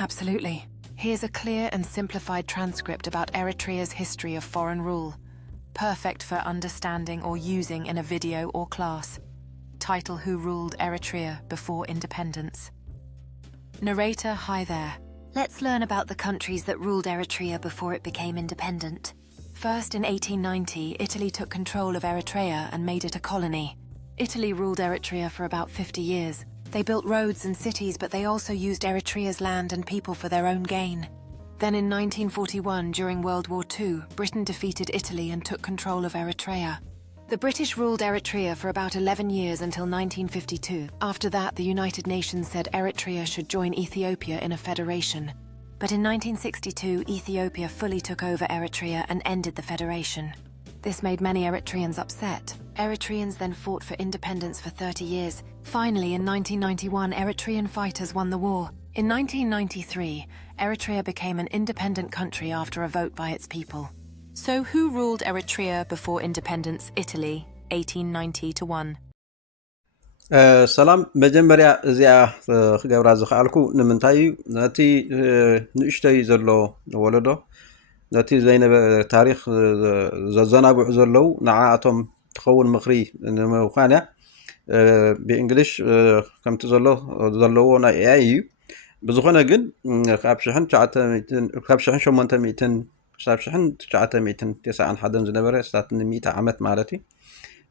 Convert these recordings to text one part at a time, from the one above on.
Absolutely. Here's a clear and simplified transcript about Eritrea's history of foreign rule. Perfect for understanding or using in a video or class. Title: Who Ruled Eritrea Before Independence? Narrator: Hi there. Let's learn about the countries that ruled Eritrea before it became independent. First, in 1890, Italy took control of Eritrea and made it a colony. Italy ruled Eritrea for about 50 years. They built roads and cities, but they also used Eritrea's land and people for their own gain. Then in 1941, during World War II, Britain defeated Italy and took control of Eritrea. The British ruled Eritrea for about 11 years until 1952. After that, the United Nations said Eritrea should join Ethiopia in a federation. But in 1962, Ethiopia fully took over Eritrea and ended the federation. This made many Eritreans upset. Eritreans then fought for independence for 30 years. Finally, in 1991, Eritrean fighters won the war. In 1993, Eritrea became an independent country after a vote by its people. So who ruled Eritrea before independence? Italy, 1890-1. ሰላም መጀመሪያ እዚኣ ክገብራ ዝኽኣልኩ ንምንታይ እዩ ነቲ ንእሽተይ ዘሎ ወለዶ ነቲ ዘይነበረ ታሪክ ዘዘናግዑ ዘለው ንዓኣቶም ትኸውን ምኽሪ ንምዃን እያ ብእንግሊሽ ከምቲ ዘለዎ ናይ ኤአይ እዩ ብዝኾነ ግን ካብ 1800 ክሳብ 1991 ዝነበረ ስታት ን100 ዓመት ማለት እዩ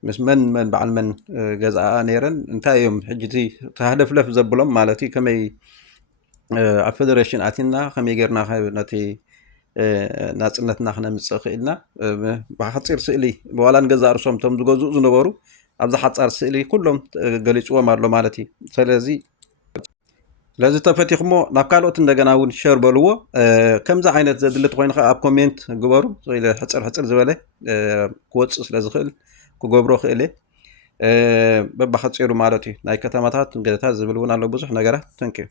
ምስ መን በዓል መን ገዛኣ ነይረን እንታይ እዮም ሕጂቲ ተሃደፍለፍ ዘብሎም ማለት እዩ ከመይ ኣብ ፌደሬሽን ኣቲና ከመይ ጌርና ነቲ ናጽነትና ክነምጽእ ክኢልና ብሓጺር ስእሊ በኋላን ገዛ እርሶም ቶም ዝገዝኡ ዝነበሩ ኣብዛ ሓጻር ስእሊ ኩሎም ገሊጽዎም ኣሎ ማለት እዩ ስለዚ ተፈቲኽሞ ናብ ካልኦት እንደገና እውን ሸር በልዎ ከምዛ ዓይነት ዘድልት ኮይንካ ኣብ ኮሜንት ግበሩ ሕጽር ዝበለ ክወጽእ ስለ ዝኽእል ክገብሮ ክእለ በባሓጺሩ ማለት እዩ ናይ ከተማታት ገዛታት ዝብል እውን ኣሎ ብዙሕ ነገራት ተንኪዩ